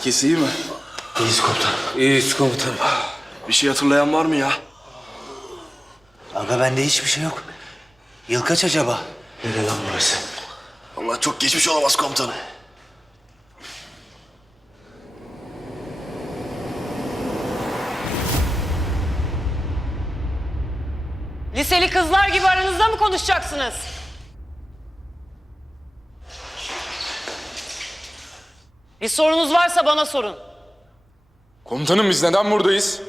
Herkes iyi mi? İyiyiz komutanım. İyiyiz komutanım. Bir şey hatırlayan var mı ya? Aga bende hiçbir şey yok. Yıl kaç acaba? Nere lan burası? Allah çok geçmiş olamaz komutanım. Liseli kızlar gibi aranızda mı konuşacaksınız? Bir sorunuz varsa bana sorun. Komutanım biz neden buradayız?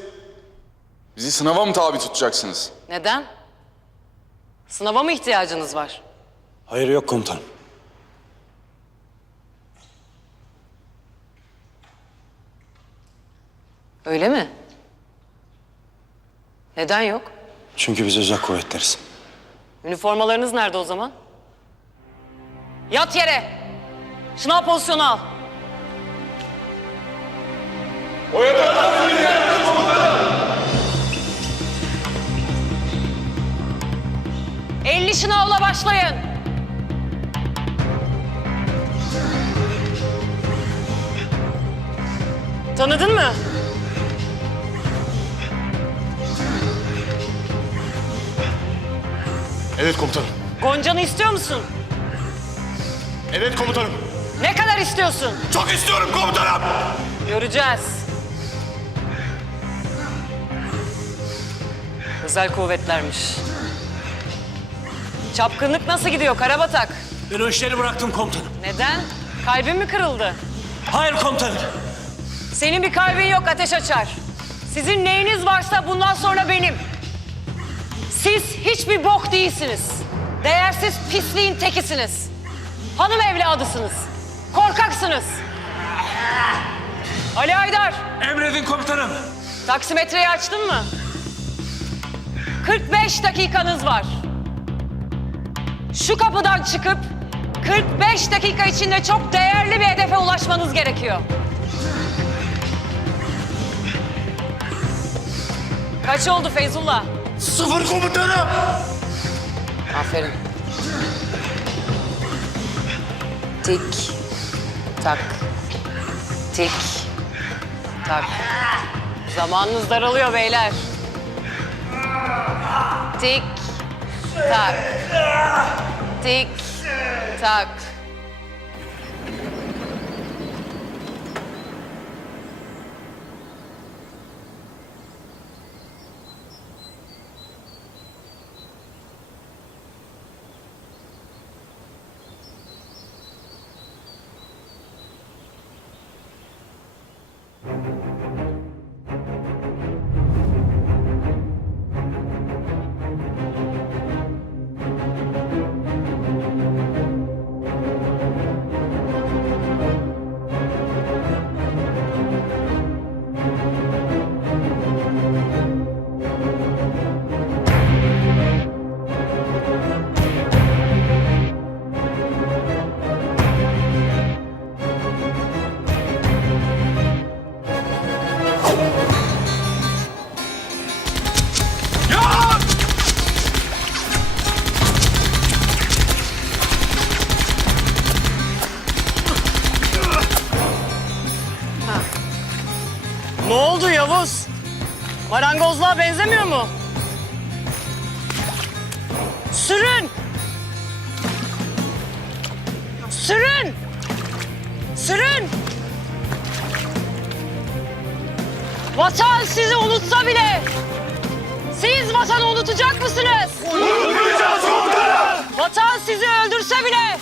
Bizi sınava mı tabi tutacaksınız? Neden? Sınava mı ihtiyacınız var? Hayır yok komutanım. Öyle mi? Neden yok? Çünkü biz özel kuvvetleriz. Üniformalarınız nerede o zaman? Yat yere. Şınav pozisyonu al. Elli şınavla başlayın. Tanıdın mı? Evet komutanım. Gonca'nı istiyor musun? Evet komutanım. Ne kadar istiyorsun? Çok istiyorum komutanım. Göreceğiz. Özel kuvvetlermiş. Çapkınlık nasıl gidiyor Karabatak? Ben o işleri bıraktım komutanım. Neden? Kalbin mi kırıldı? Hayır komutanım. Senin bir kalbin yok ateş açar. Sizin neyiniz varsa bundan sonra benim. Siz hiçbir bok değilsiniz. Değersiz pisliğin tekisiniz. Hanım evladısınız. Korkaksınız. Ali Aydar, Emredin komutanım. taksimetreyi açtın mı? 45 dakikanız var. Şu kapıdan çıkıp 45 dakika içinde çok değerli bir hedefe ulaşmanız gerekiyor. Kaç oldu Feyzullah? Sıfır komutanım. Aferin. Tik, tak, tik, tak. Zamanınız daralıyor beyler. Tik, tak, tik, tak. Marangozluğa benzemiyor mu? Sürün! Sürün! Sürün! Vatan sizi unutsa bile siz vatanı unutacak mısınız? Unutmayacağız komutanım. Vatan sizi öldürse bile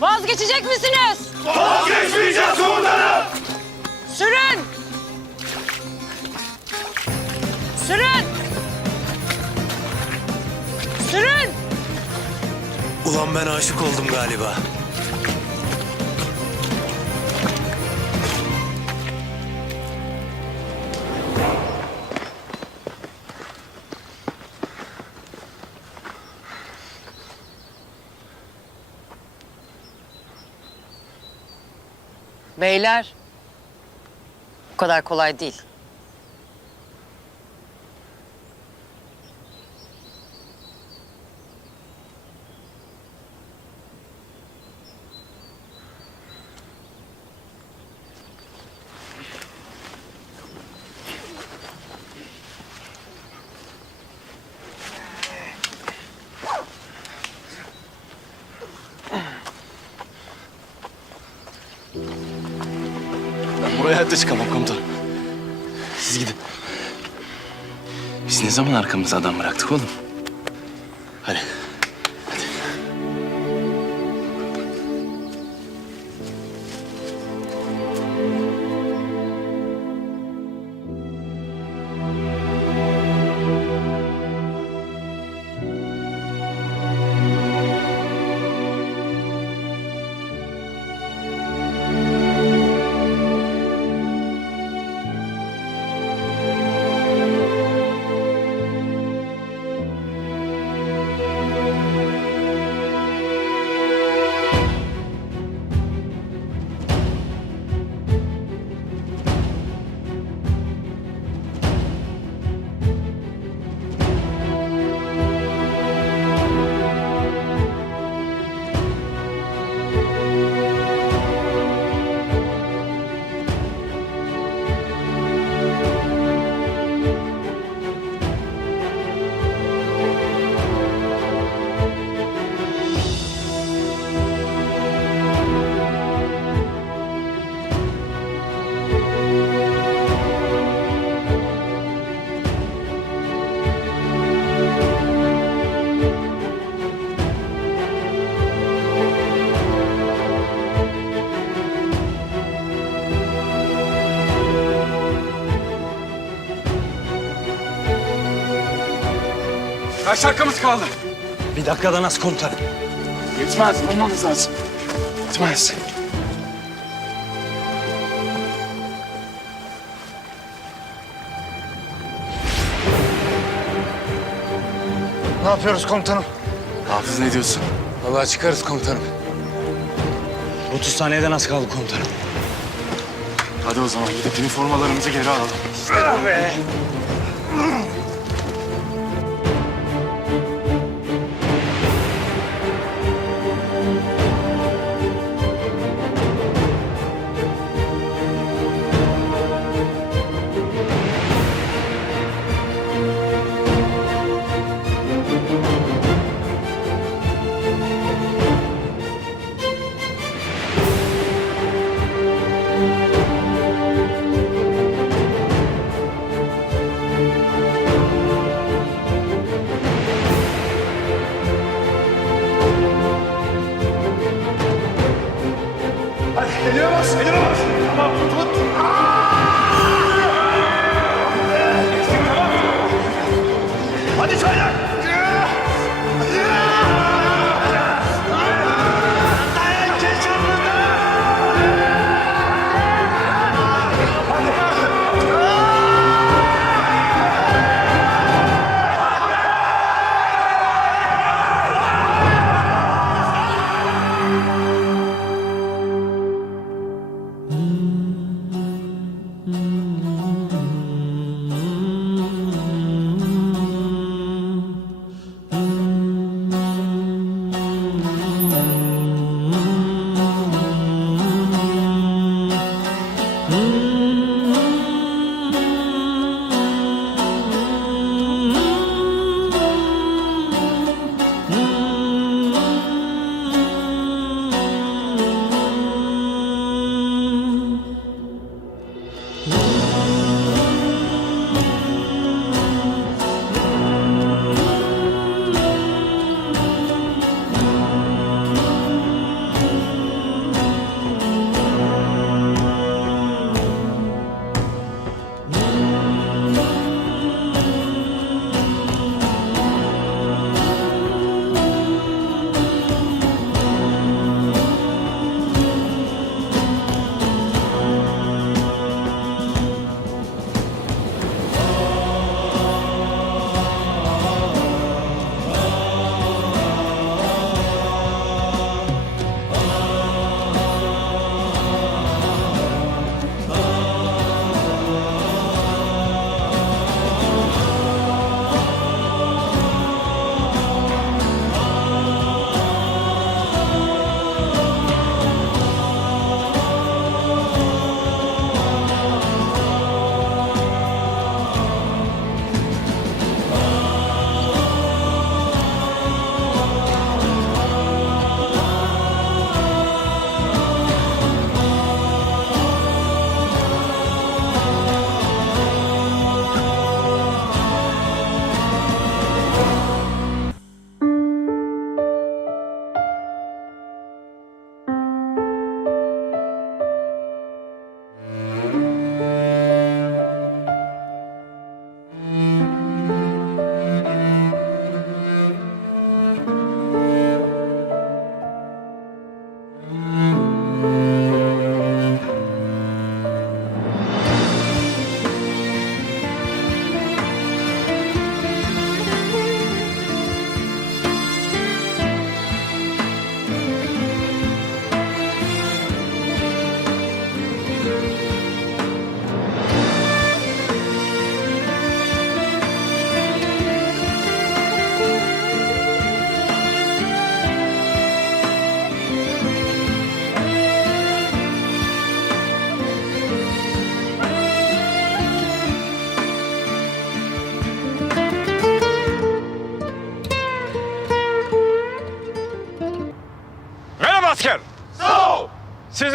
vazgeçecek misiniz? Vazgeçmeyeceğiz komutanım. Sürün! Sürün! Sürün! Ulan ben aşık oldum galiba. Beyler, bu kadar kolay değil. Çıkamam komutanım. Siz gidin. Biz ne zaman arkamıza adam bıraktık oğlum? Kaç dakikamız kaldı? Bir dakikadan az komutanım. Yetmez. Olmamız lazım. Yetmez. Ne yapıyoruz komutanım? Hafız ne diyorsun? Vallahi çıkarız komutanım. 30 saniyeden az kaldı komutanım. Hadi o zaman gidip üniformalarımızı geri alalım. Elime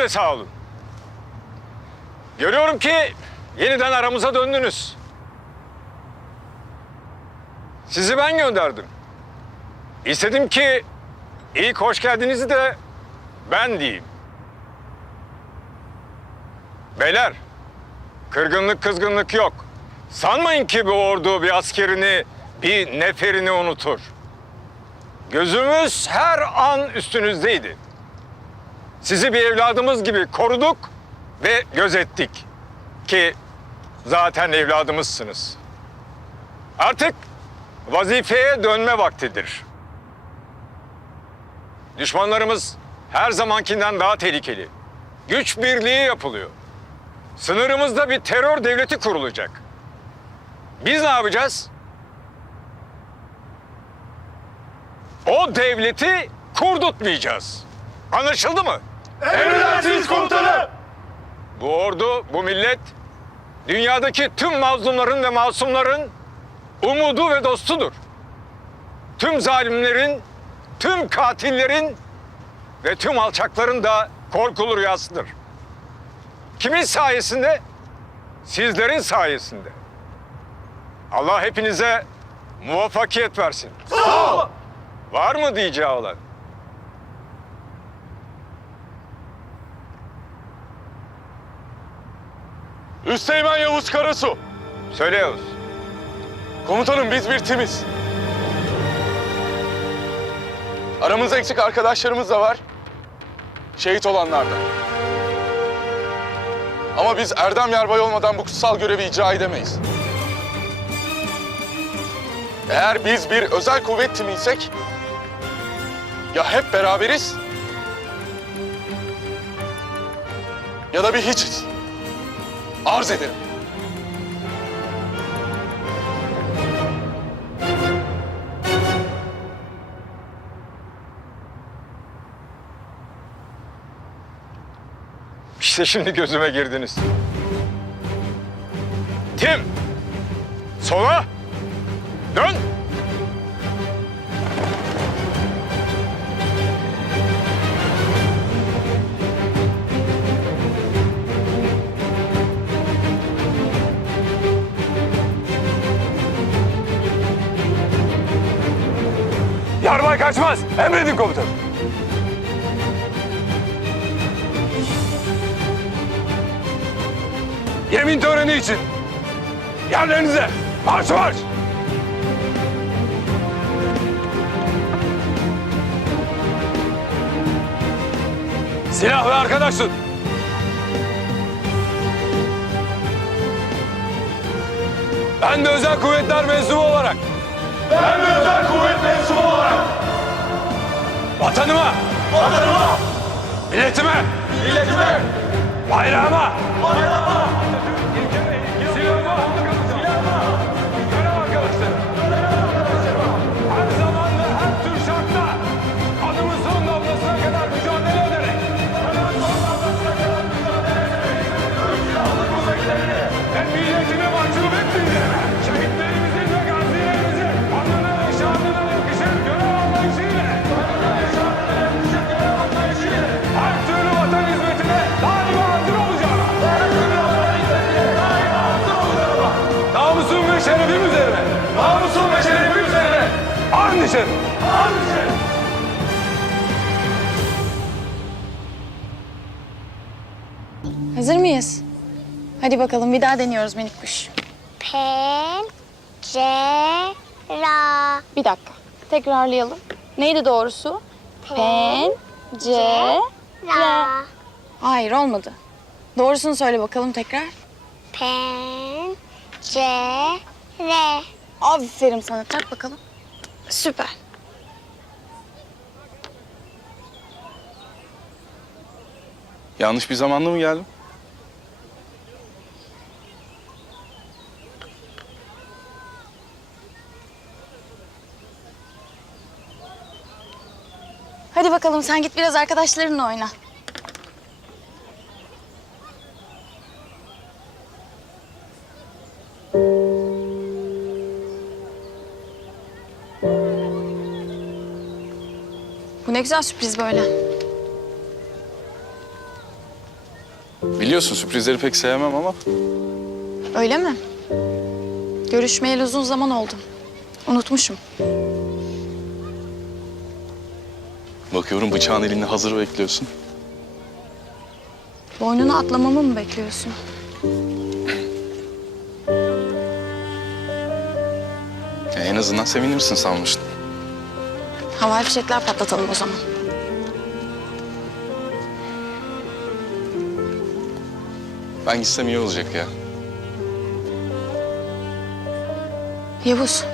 de sağ olun. Görüyorum ki yeniden aramıza döndünüz. Sizi ben gönderdim. İstedim ki ilk hoş geldinizi de ben diyeyim. Beyler, kırgınlık kızgınlık yok. Sanmayın ki bu ordu bir askerini, bir neferini unutur. Gözümüz her an üstünüzdeydi. Sizi bir evladımız gibi koruduk ve gözettik. Ki zaten evladımızsınız. Artık vazifeye dönme vaktidir. Düşmanlarımız her zamankinden daha tehlikeli. Güç birliği yapılıyor. Sınırımızda bir terör devleti kurulacak. Biz ne yapacağız? O devleti kurdurtmayacağız. Anlaşıldı mı? Emredersiniz komutanım. Bu ordu, bu millet dünyadaki tüm mazlumların ve masumların umudu ve dostudur. Tüm zalimlerin, tüm katillerin ve tüm alçakların da korkulu rüyasıdır. Kimin sayesinde? Sizlerin sayesinde. Allah hepinize muvaffakiyet versin. Sağ ol. Var mı diyeceği olan? Üsteğmen Yavuz Karasu. Söyle Yavuz. Komutanım biz bir timiz. Aramızda eksik arkadaşlarımız da var. Şehit olanlar da. Ama biz Erdem Yarbay olmadan bu kutsal görevi icra edemeyiz. Eğer biz bir özel kuvvet timiysek ya hep beraberiz ya da bir hiçiz. Arz ederim. İşte şimdi gözüme girdiniz. Tim! Sola! Kaçmaz. Emredin komutanım. Yemin töreni için. Yerlerinize. Marş marş. Silah ve arkadaşsın. Ben de özel kuvvetler mensubu olarak Ben bir özel kuvvet mensubu olarak vatanıma, vatanıma, milletime, milletime, bayrağıma, bayrama, And içerim. Hazır mıyız? Hadi bakalım bir daha deniyoruz minik kuş. Pencera. Bir dakika. Tekrarlayalım. Neydi doğrusu? Pen, ce, Ra. Hayır olmadı. Doğrusunu söyle bakalım tekrar. Pencere. Aferin sana. Tak bakalım. Süper. Yanlış bir zamanda mı geldim? Hadi bakalım sen git biraz arkadaşlarınla oyna. Güzel sürpriz böyle. Biliyorsun sürprizleri pek sevmem ama Öyle mi? Görüşmeyeli uzun zaman oldu. Unutmuşum. bakıyorum bıçağın elinde hazır bekliyorsun. Boynunu atlamamı mı bekliyorsun? Ya en azından sevinirsin sanmıştım. Havai fişekler patlatalım o zaman. Ben gitsem iyi olacak ya. Yavuz.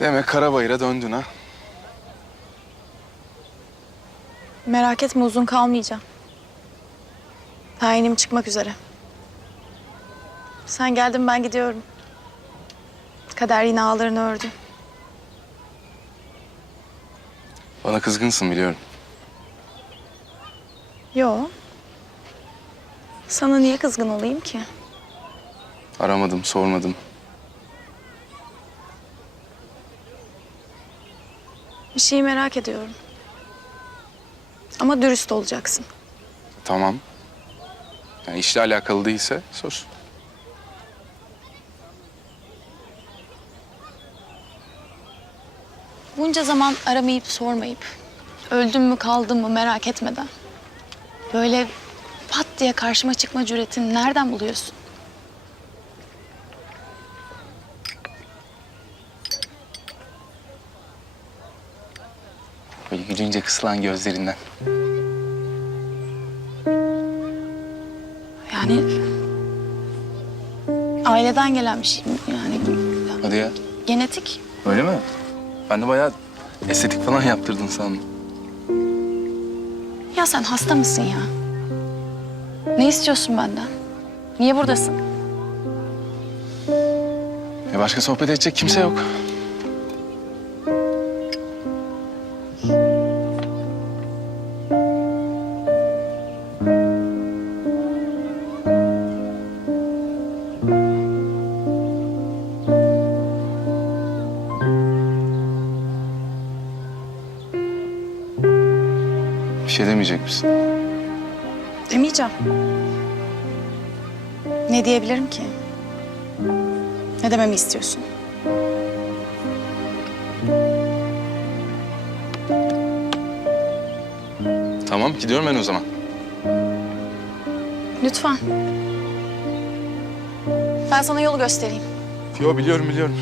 Demek Karabayır'a döndün ha. Merak etme uzun kalmayacağım. Tayinim çıkmak üzere. Sen geldin ben gidiyorum. Kader yine ağlarını ördü. Bana kızgınsın biliyorum. Yo. Sana niye kızgın olayım ki? Aramadım, sormadım. Bir şeyi merak ediyorum. Ama dürüst olacaksın. Tamam. Yani işle alakalı değilse sor. Bunca zaman aramayıp sormayıp, öldüm mü kaldım mı merak etmeden. Böyle pat diye karşıma çıkma cüretini nereden buluyorsun? Gülünce kısılan gözlerinden. Yani aileden gelen bir şey? Yani Hadi ya. genetik. Öyle mi? Ben de bayağı estetik falan yaptırdın sandım. Ya sen hasta mısın ya? Ne istiyorsun benden? Niye buradasın? E başka sohbet edecek kimse yok. Misin? Demeyeceğim. Ne diyebilirim ki? Ne dememi istiyorsun? Tamam, gidiyorum ben o zaman. Lütfen. Ben sana yolu göstereyim. Yo biliyorum biliyorum.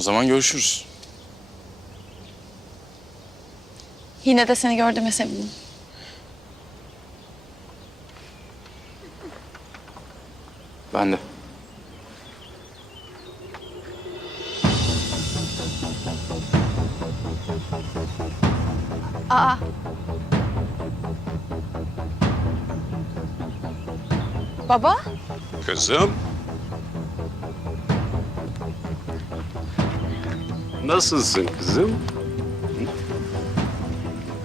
O zaman görüşürüz. Yine de seni gördüğüme sevindim. Ben de. Aa. Baba? Kızım. Nasılsın kızım?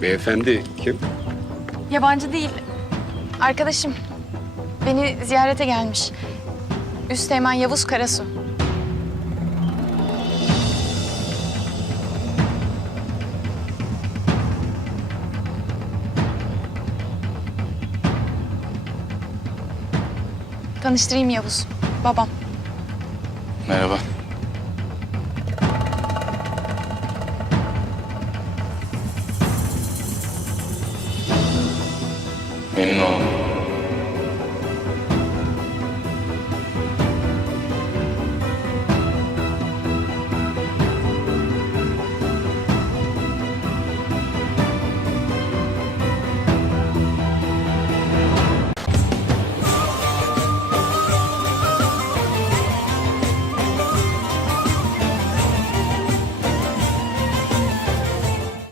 Beyefendi kim? Yabancı değil. Arkadaşım. Beni ziyarete gelmiş. Üsteğmen Yavuz Karasu. Tanıştırayım Yavuz. Babam. Merhaba. Memnun oldum.